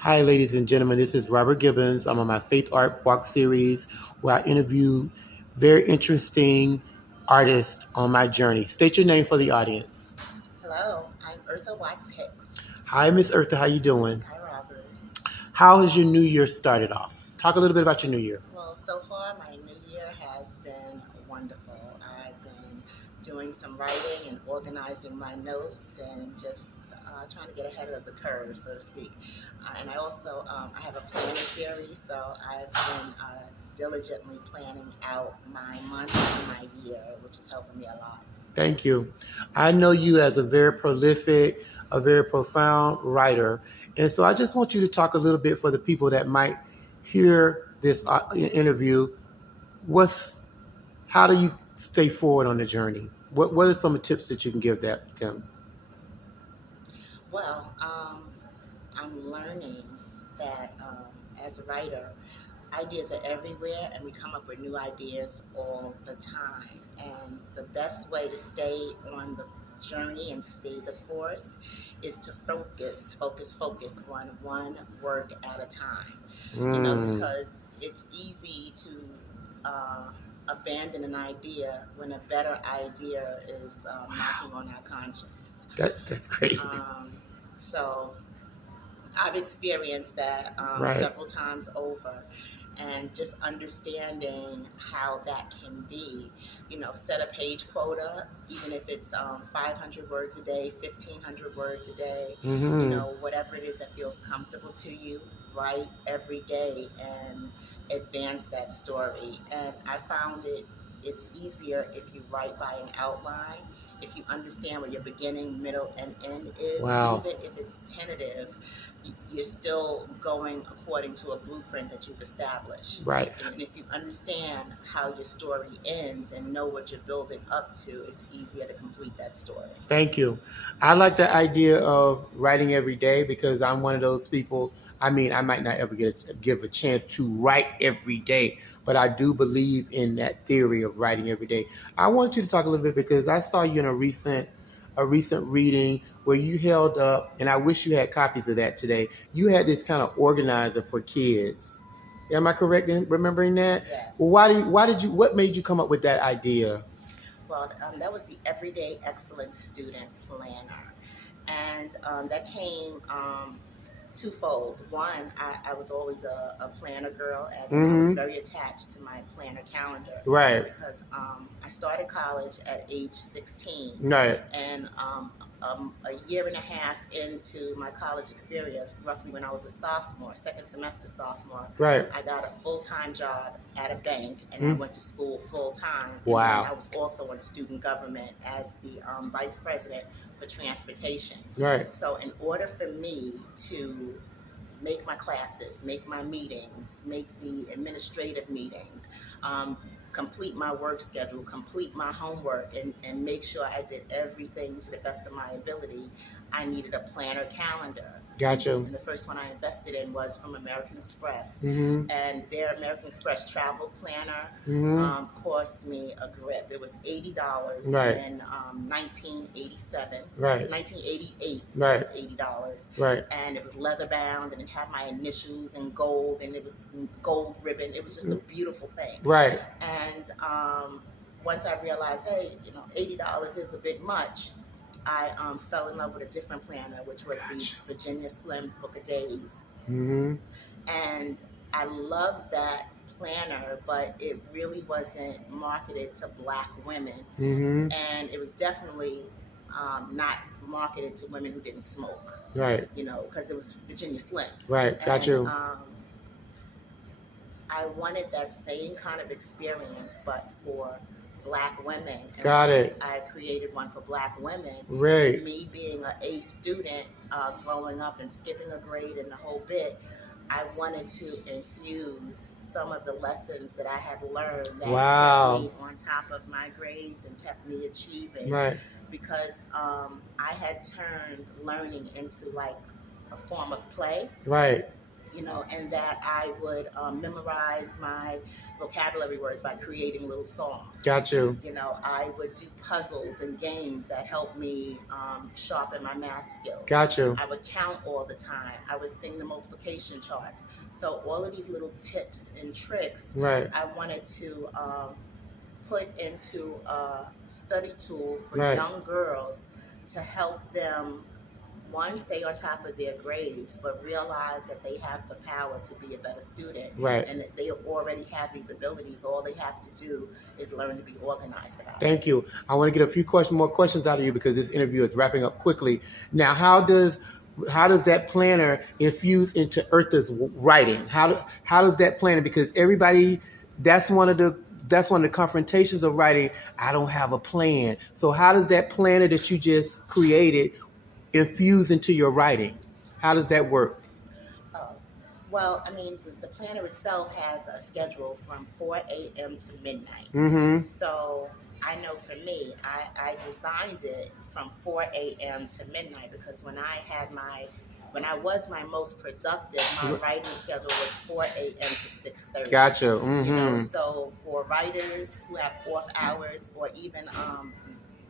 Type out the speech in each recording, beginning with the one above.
Hi, ladies and gentlemen. This is Robert Gibbons. I'm on my Faith Art Walk series where I interview very interesting artists on my journey. State your name for the audience. Hello, I'm Eartha Watts Hicks. Hi, Miss Eartha. How you doing? Hi, Robert. How has your new year started off? Talk a little bit about your new year. Well, so far my new year has been wonderful. I've been doing some writing and organizing my notes and just trying to get ahead of the curve, so to speak. And I also I have a planner series, so I've been diligently planning out my month and my year, which is helping me a lot. Thank you. I know you as a very prolific, a very profound writer. And so I just want you to talk a little bit for the people that might hear this interview. How do you stay forward on the journey? What are some tips that you can give them? Well, I'm learning that as a writer, ideas are everywhere and we come up with new ideas all the time. And the best way to stay on the journey and stay the course is to focus on one work at a time. Because it's easy to abandon an idea when a better idea is knocking on our conscience. That's great. So I've experienced that Right. several times over, and just understanding how that can be. Set a page quota, even if it's 500 words a day, 1,500 words a day. Whatever it is that feels comfortable to you, write every day and advance that story. And I found it's easier if you write by an outline, if you understand what your beginning, middle, and end is. Wow. Even if it's tentative, you're still going according to a blueprint that you've established. Right. And if you understand how your story ends and know what you're building up to, it's easier to complete that story. Thank you. I like the idea of writing every day because I'm one of those people. I mean, I might not ever give a chance to write every day, but I do believe in that theory of writing every day. I want you to talk a little bit because I saw you in a recent reading where you held up, and I wish you had copies of that today. You had this kind of organizer for kids. Am I correct in remembering that? Yes. Well, what made you come up with that idea? Well, that was the Everyday Excellence Student Planner. And that came twofold. One, I was always a planner girl, as I was very attached to my planner calendar. Right. Because I started college at age 16. Right. And a year and a half into my college experience, roughly when I was a sophomore, second semester sophomore, Right. I got a full-time job at a bank, and I went to school full-time. Wow. And I was also in student government as the vice president for transportation. Right. So in order for me to make my classes, make my meetings, make the administrative meetings, complete my work schedule, complete my homework, and make sure I did everything to the best of my ability, I needed a planner calendar. Gotcha. And the first one I invested in was from American Express. Mm-hmm. And their American Express travel planner cost me a grip. It was $80 Right. in 1987. Right. 1988 Right. it was $80. Right. And it was leather bound, and it had my initials in gold, and it was gold ribbon. It was just a beautiful thing. Right. And once I realized, hey, $80 is a bit much, I fell in love with a different planner, which was the Virginia Slim's Book of Days. Mm-hmm. And I loved that planner, but it really wasn't marketed to Black women. Mm-hmm. And it was definitely not marketed to women who didn't smoke. Right. Because it was Virginia Slim's. Right. Got you. I wanted that same kind of experience, but for Black women. And Got it. I created one for Black women. Right. Me being an A student, growing up and skipping a grade and the whole bit, I wanted to infuse some of the lessons that I had learned that Wow. kept me on top of my grades and kept me achieving. Right. Because I had turned learning into like a form of play. Right. and that I would memorize my vocabulary words by creating little songs. Got you. I would do puzzles and games that helped me sharpen my math skills. Got you. I would count all the time. I would sing the multiplication charts. So all of these little tips and tricks, Right. I wanted to put into a study tool for Right. young girls to help them, one, stay on top of their grades, but realize that they have the power to be a better student. Right. And that they already have these abilities. All they have to do is learn to be organized about it. Thank you. I want to get a few more questions out of you because this interview is wrapping up quickly. Now, how does that planner infuse into Eartha's writing? How does that planner, because everybody, that's one of the confrontations of writing. I don't have a plan. So how does that planner that you just created infuse into your writing? How does that work? Well, I mean, the planner itself has a schedule from 4 a.m. to midnight. Mm-hmm. So I know for me, I designed it from 4 a.m. to midnight because when I was my most productive, my writing schedule was 4 a.m. to 6:30. Gotcha. Mm-hmm. So for writers who have off hours, or even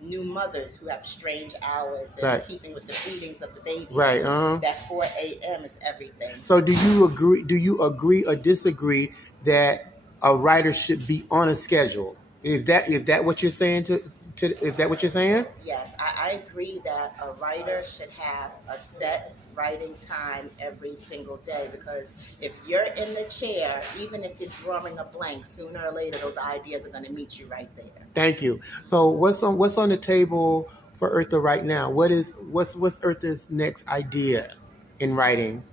new mothers who have strange hours and right. keeping with the feedings of the baby, right? That 4 a.m. is everything. So do you agree or disagree that a writer should be on a schedule? Is that what you're saying? Is that what you're saying? Yes, I agree that a writer should have a set writing time every single day, because if you're in the chair, even if you're drawing a blank, sooner or later those ideas are going to meet you right there. Thank you. So what's on the table for Eartha right now? What's Eartha's next idea in writing?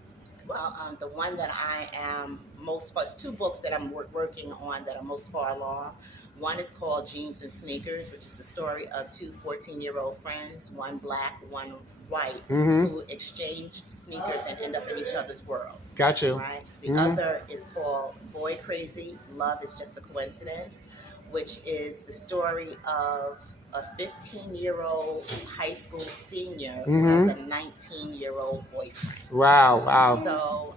Well, the one that I am most far, it's two books that I'm working on that are most far along. One is called Jeans and Sneakers, which is the story of two 14-year-old friends, one black, one white, mm-hmm. who exchange sneakers and end up in each other's world. Gotcha. Right? The mm-hmm. other is called Boy Crazy, Love is Just a Coincidence, which is the story of a 15-year-old high school senior mm-hmm. who has a 19-year-old boyfriend. Wow. So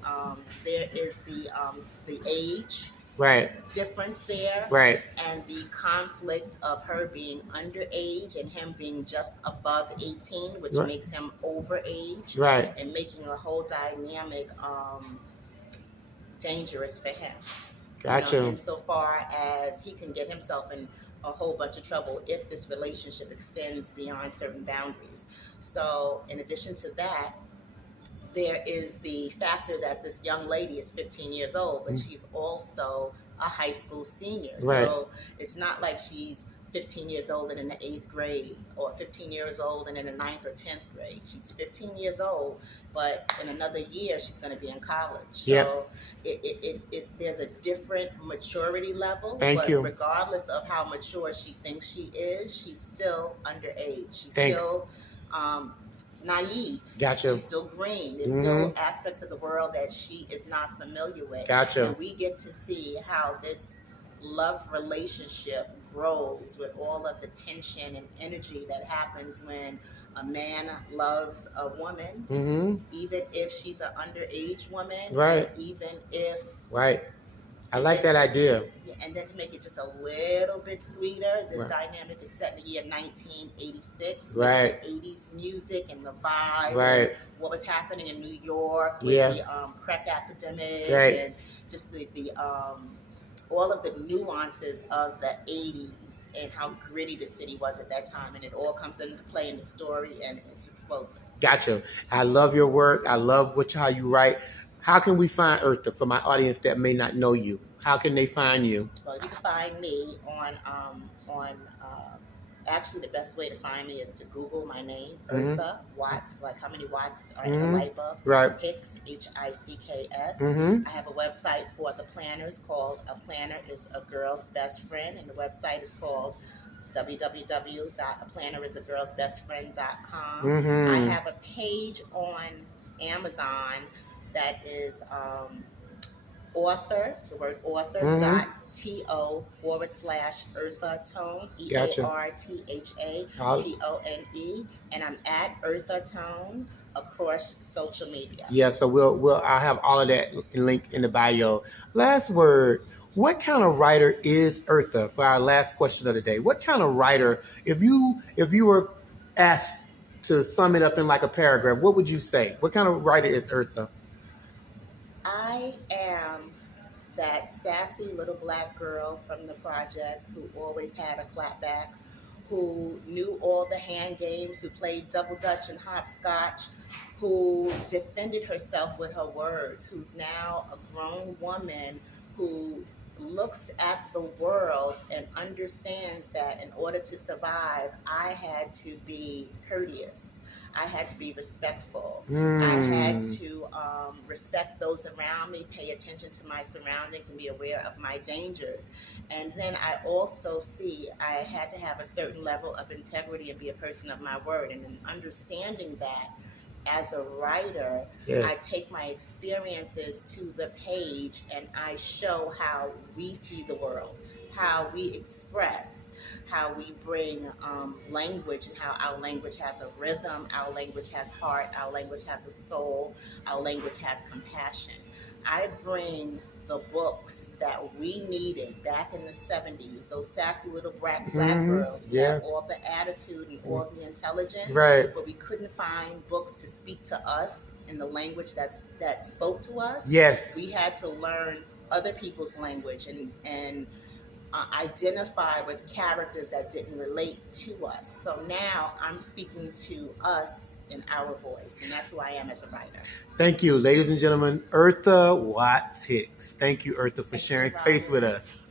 there is the age right. difference there, right. and the conflict of her being underage and him being just above 18, which right. makes him overage, right. and making a whole dynamic dangerous for him. Gotcha. Insofar as he can get himself in a whole bunch of trouble if this relationship extends beyond certain boundaries. So in addition to that, there is the factor that this young lady is 15 years old, but she's also a high school senior. Right. So it's not like she's 15 years old and in the 8th grade, or 15 years old and in the 9th or 10th grade. She's 15 years old, but in another year she's going to be in college. So there's a different maturity level. Thank you. Regardless of how mature she thinks she is, she's still underage. She's still naive. Gotcha. She's still green. There's still aspects of the world that she is not familiar with. Gotcha. And we get to see how this love relationship grows with all of the tension and energy that happens when a man loves a woman, even if she's an underage woman, right? Even if I like that idea. And then to make it just a little bit sweeter, this dynamic is set in the year 1986, right? With the 80s music and the vibe, right? And what was happening in New York with the crack epidemic, right? And just the all of the nuances of the 80s and how gritty the city was at that time, and it all comes into play in the story, and it's explosive. Gotcha. I love your work. I love how you write. How can we find Eartha for my audience that may not know you? How can they find you? Well, you can find me on actually the best way to find me is to Google my name, Eartha Watts, like how many watts are in a light bulb, right? Hicks, Hicks. I have a website for the planners called A Planner is a Girl's Best Friend, and the website is called www.aplannerisagirlsbestfriend.com. I have a page on Amazon that is author, the word author, .to/Eartha Tone, EARTHATONE, and I'm at Eartha Tone across social media. Yeah, so I'll have all of that linked in the bio. Last word. What kind of writer is Eartha? For our last question of the day, what kind of writer, if you were asked to sum it up in like a paragraph, what would you say? What kind of writer is Eartha? I am that sassy little black girl from the projects who always had a clapback, who knew all the hand games, who played double dutch and hopscotch, who defended herself with her words, who's now a grown woman who looks at the world and understands that in order to survive, I had to be courteous. I had to be respectful. I had to respect those around me, pay attention to my surroundings, and be aware of my dangers. And then I also see I had to have a certain level of integrity and be a person of my word. And in understanding that, as a writer, I take my experiences to the page and I show how we see the world, how we express, how we bring language, and how our language has a rhythm, our language has heart, our language has a soul, our language has compassion. I bring the books that we needed back in the 70s, those sassy little black girls who had all the attitude and all the intelligence, but we couldn't find books to speak to us in the language that spoke to us. Yes. We had to learn other people's language and identify with characters that didn't relate to us. So now I'm speaking to us in our voice, and that's who I am as a writer. Thank you, ladies and gentlemen, Eartha Watts Hicks. Thank you, Eartha, for sharing space with us.